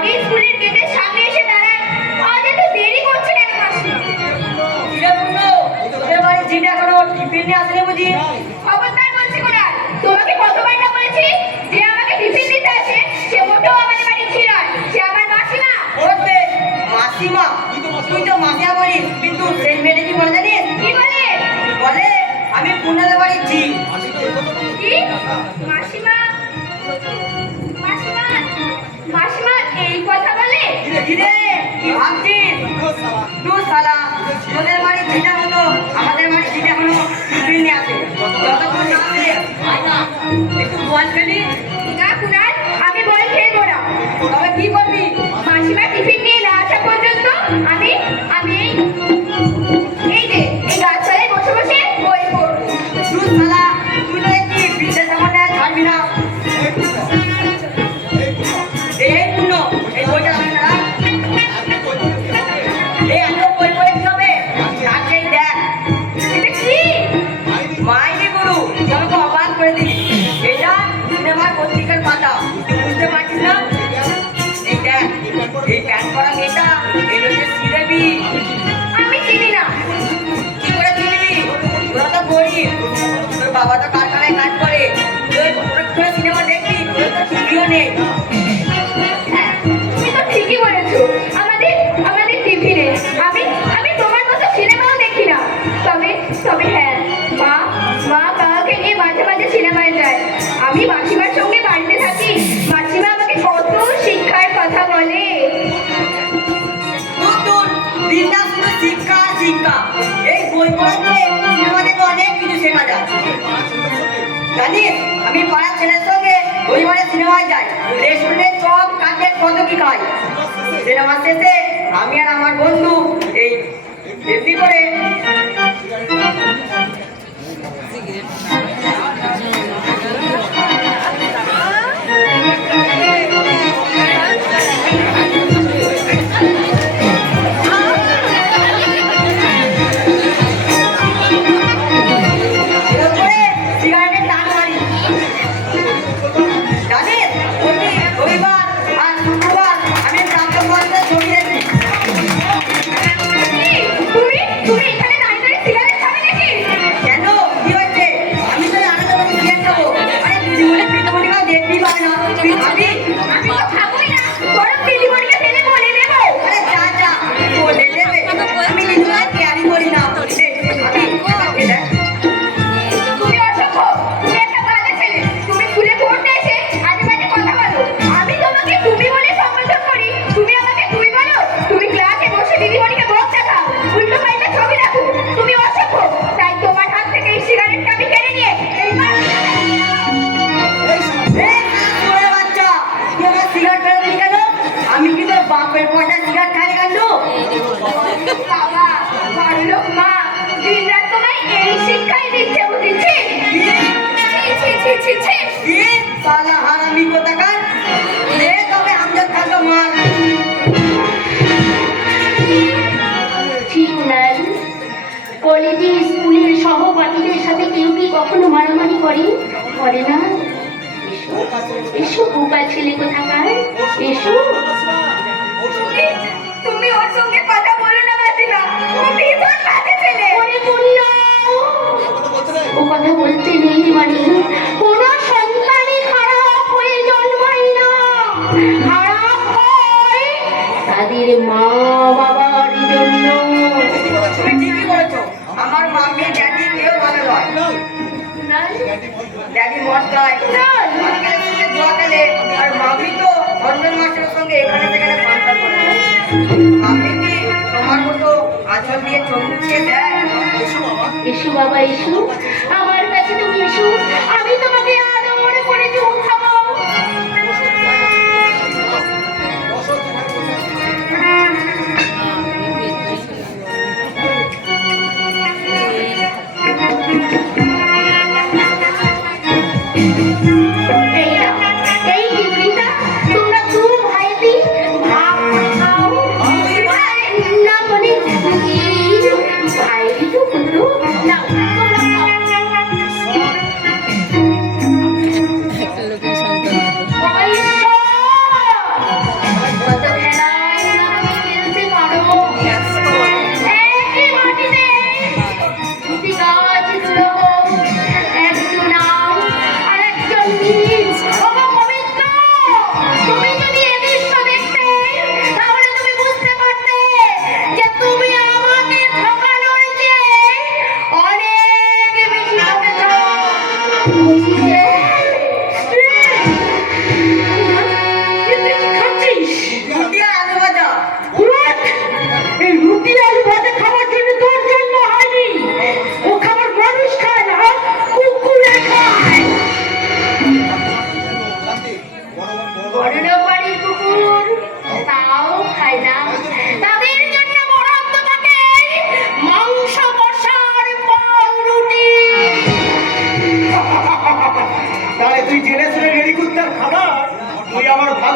আগে স্কুলের গেটের সামনে এসে দাঁড়ায়, আজ এত দেরি করছে কেন মাসি? কিরে বন্ধু, তোদের বাড়ি জিটা এখনো টিফিন নিয়ে আসলে বুঝি? খবরদার বলছি কোনাল, তোমাকে কতবার না বলেছি যে আমাকে টিফিন দিতে আছে, সে মোটেও আমাদের বাড়ি ছিল না, সে আমার মাসিমা। ওরে মাসিমা, তুই তো মাসিমা বলিস, কিন্তু সেই মেয়েটা কি বলে জানিস? কি বলে? বলে আমি পুনাদের বাড়ির ঝি। কি? মাসিমা? মাসিমা? মাসিমা এই কথা বলে? কিরে কি ভাবছিস? তুই শালা, তোদের বাড়ির ঝিটা হলো আমাদের বাড়ির ঝিটা হলো টিফিন নিয়ে আসে, যতক্ষণ না আসে আয় না একটু বল ফেলি। না কুনাল, আমি বল খেলবো না। তবে কি করবি? মাসিমা টিফিন নিয়ে না আসা পর্যন্ত আমি আমি এই যে এই গাছতলায় বসে বসে বই পড়বো। তুই শালা, তুই তো দেখি বিদ্যা সামনে ছাড়বি না। এই পুণ্য, এই বইটা আমি না এই এত বই পড়ে কি হবে? তাকেই দেখ, এটা কি? মাইনে গুরু, তুই আমাকে অবাক করে দিস। এটা সিনেমার পত্রিকার পাতা, তুই বুঝতে পারছিস না? এই দেখ, এই প্যান্ট পরা মেয়েটা এই হচ্ছে শ্রীদেবী। আমি চিনি না। কি করে চিনবি? তোরা তো গরিব, তোর বাবা তো কারখানায় কাজ করে, তোর সিনেমা দেখবি, তোর তো টিভিও নেই। হ্যাঁ, তুমি তো ঠিকই বলেছো, আমাদের আমাদের টিভি নেই। আমি আমি তোমার মতো সিনেমাও দেখি না। তবে তবে হ্যাঁ, মা মা বাবাকে নিয়ে মাঝে মাঝে সিনেমায় যায়। আমি মাসিমার সঙ্গে বাড়িতে থাকি, মাসিমা আমাকে কত শিক্ষার কথা বলে। নতুন দিনটা শুধু শিক্ষা আর শিক্ষা। এই বই পড়াতে সিনেমা থেকে অনেক কিছু শেখা যায়। জানিস, আমি পাড়ার ছেলের সঙ্গে রবিবারে সিনেমায় যাই, রেস্টুরেন্টে চপ কাটলেট কত কি খাই। সিনেমা শেষে আমি আর আমার বন্ধু এই এমনি করে সিগারেটের টান মারি। জানিস, প্রতি রবিবার আর শুক্রবার আমি প্রাপ্তবয়স্কদের ছবি দেখি। তুমি তুমি এখানে দাঁড়িয়ে দাঁড়িয়ে সিগারেট খাবে নাকি? কেন, কি হয়েছে? আমি তো আলাদা করে সিগারেট খাবো। আরে দিদিমণি পিতামণিরাও দেখতেই পাবে না, তুই খাবি? আমি তো খাবোই না, বরং দিদিমণিকে ফেলে বলে দেবো। আরে যা যা, বলে দেবে। আমি দিদিমণি ক্যারি করি না। খাবি? খেয়ে দেখ। তুমি অসভ্য, তুমি একটা বাজে ছেলে। তুমি স্কুলে পড়তে এসে আজে বাজে কথা বলো। আমি তোমাকে তুমি বলে সম্বোধন করি, তুমি আমাকে তুমি বলো। তুমি ক্লাসে বসে দিদিমণিকে বক দেখাও, উল্টো পাল্টা ছবি রাখো। তুমি অসভ্য, তাই তোমার হাত থেকে এই সিগারেটটা আমি কেড়ে নিয়ে এই ওরে বাচ্চা, তুই আমার সিগারেট ফেলে দিলি কেন? আমি কি তোর বাপের পয়সা সিগারেট খাই কান্ড? বাবা, বড়লোক মা দিনরাত তোমায় এই শিক্ষাই দিচ্ছে, বুঝেছি? ছি ছি ছি ছি। কি শালা হারামি কোথাকার! এ তবে আমজাদ খানকে মার। ঠিক নাই, কলেজে স্কুলের সহপাঠীদের সাথে কেউ কি কখনো মারামারি করে? করে না? এসো এসো বোকা ছেলে কোথাকার, এসো। তুমি ওর সঙ্গে কথা বলো না মাসিমা, ও ভীষণ বাজে ছেলে। ওরে বললো, ও কথা বলতে নেই মানে কোন সন্তানই খারাপ হয়ে জন্মায় না, খারাপ হয় তাদের মা বাবার জন্য। তুমি ঠিকই বলেছো, আমার মাম্মি ড্যাডি কেউ ভালো নয়। ড্যাডি মদ খায়, আঙ্কেলের সঙ্গে জুয়া খেলে, আর মাম্মি তো রঞ্জন মাস্টারের সঙ্গে এখানে সেখানে ফাংশন করে। মাম্মি কি তোমার মতো আঁচল দিয়ে চোখ মুছিয়ে দেয়? এসো বাবা এসো, আমার কাছে তুমি এসো, আমি তোমাকে আদর করে চুল খাবো। এই নাও, এই টিফিনটা তোমরা দু ভাইটি ভাগ খাও। না মানে ভাইটি তো নাও তোমরা খাও।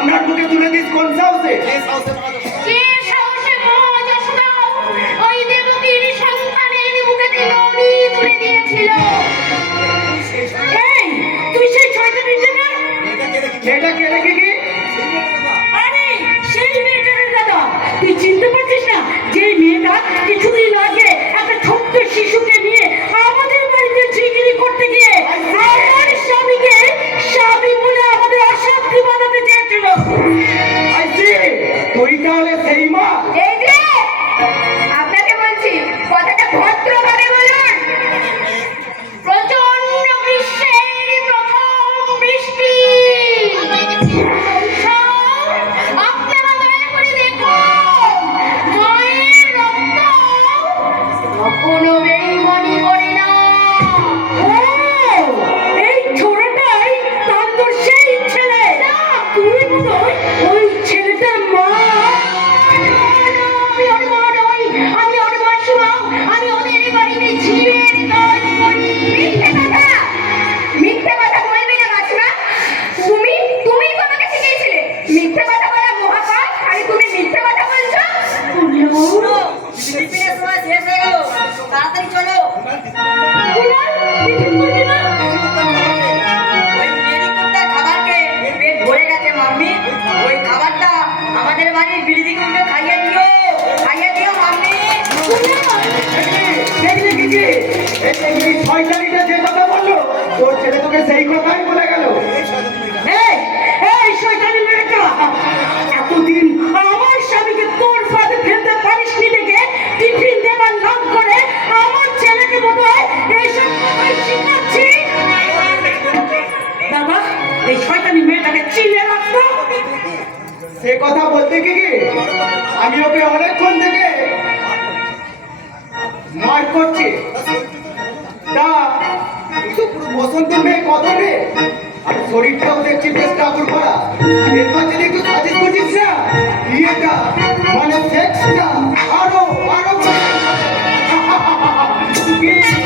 আপনার মুখে তুলে দিস কোন সাহসে? কে সাহসে মহাযশ দাও ওই দেবকীর সন্তানের মুখেতে ননি তুলে দিয়েছিল? এই তুই সেই শয়তানের জায়গা? এটা কে রেখে কি? আরে সেই মেয়েটার দাদা, তুই চিনতে পারছিস না যে মেয়েটা কিছুদিন আগে একটা ছোট্ট শিশুকে নিয়ে আমাদের বাড়িতে জিগিরি করতে গিয়ে আমার স্বামীকে স্বামী বলে আমাদের অশান্তি বাঁধাতে চেয়েছিল? আইসি, তুই তাহলে সেই মা? এই যে আপনাকে বলছি কথাটা ভদ্রভাবে বলুন। প্রচন্ড গ্রীষ্মের প্রথম বৃষ্টি। আপনারা দয়া করে দেখুন, মায়ের রক্ত কখনো বেইমানি করে না। ও, এই ছোড়াটাই তার তো সেই ছেলে। না, তুই বোধহয় ওই ছেলেটার মা। আমি ওর মা নই, আমি ওর মাসিমা। আমি ওদের বাড়িতে ঝিমের কাজ করি। মিথ্যে কথা বলবে না মাসিমা। তুমি তোমাকে শিখিয়েছিলে মিথ্যে কথা বলা মহাপাপ, আর তুমি মিথ্যে কথা বলছো। শুনো, টিফিনের সময় শেষ হয়ে গেল, তাড়াতাড়ি চলো। ওই মেরিকুন্ডার খাবার খেয়ে পেট ভরে গেছে মাম্মি। ওই খাবারটা আমাদের বাড়ির বিড়িদিকে খাইয়ে দিও মাম্মি। দেখলি কি কি? এই শয়তানিটা যে কথা বললো, তোর ছেলে তোকে সেই কথাই বলে গেল। এই শয়তানি মেয়েটা, এতদিন আমার স্বামীকে তোর ফাঁদে ফেলতে পারিসনি দেখে টিফিন দেবার নাম করে আমার ছেলেকে বোধহয় এইসব কথাই শিখাচ্ছি। বাবা, এই শয়তানি মেয়েটাকে চিনে রাখতো। সে কথা বলতে কি কি? আমি ওকে অনেকক্ষণ থেকে মার করছি। তা তুই তো পুরো বসন্ত মেয়ে কত রে, আর শরীরটাও দেখছি বেশ কাপড় পরা। এরপর যদি একটু সাজেস করছিস না, বিয়েটা মানে সেক্সটা আরো আরো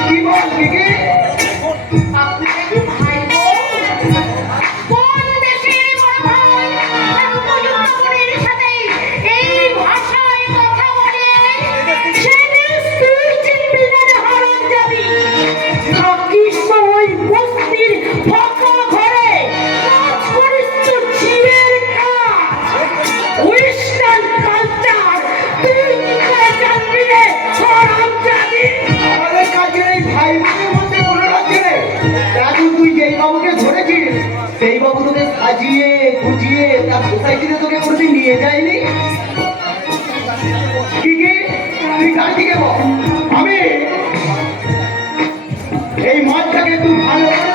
কি বল কি কি? আপনারা কি ভাই বোন? কোন দেশের বড় ভাই আর উপযুক্ত বোনের সাথে এই ভাষায় কথা বলে? সে দেশ তুই চিনবি না রে হারামজাদি। থাকিস তো ওই বস্তির ফাঁকা ঘরে, কাজ করিস তো জীবের কাজ। ওয়েস্টার্ন কালচার তুই কি করে জানবি রে হারামজাদি? আমাদের কাছে এই ভাই বোনের মধ্যে কোনো রাখছে রে। দাদু, তুই যেই বাবুকে ধরেছিস সেই বাবু তোকে সাজিয়ে গুজিয়ে তার সোসাইটিতে তোকে কোনোদিন নিয়ে যায়নি? কি কি? তুই কার দিকে বল? আমি এই মাঠটাকে তুই ভালো করে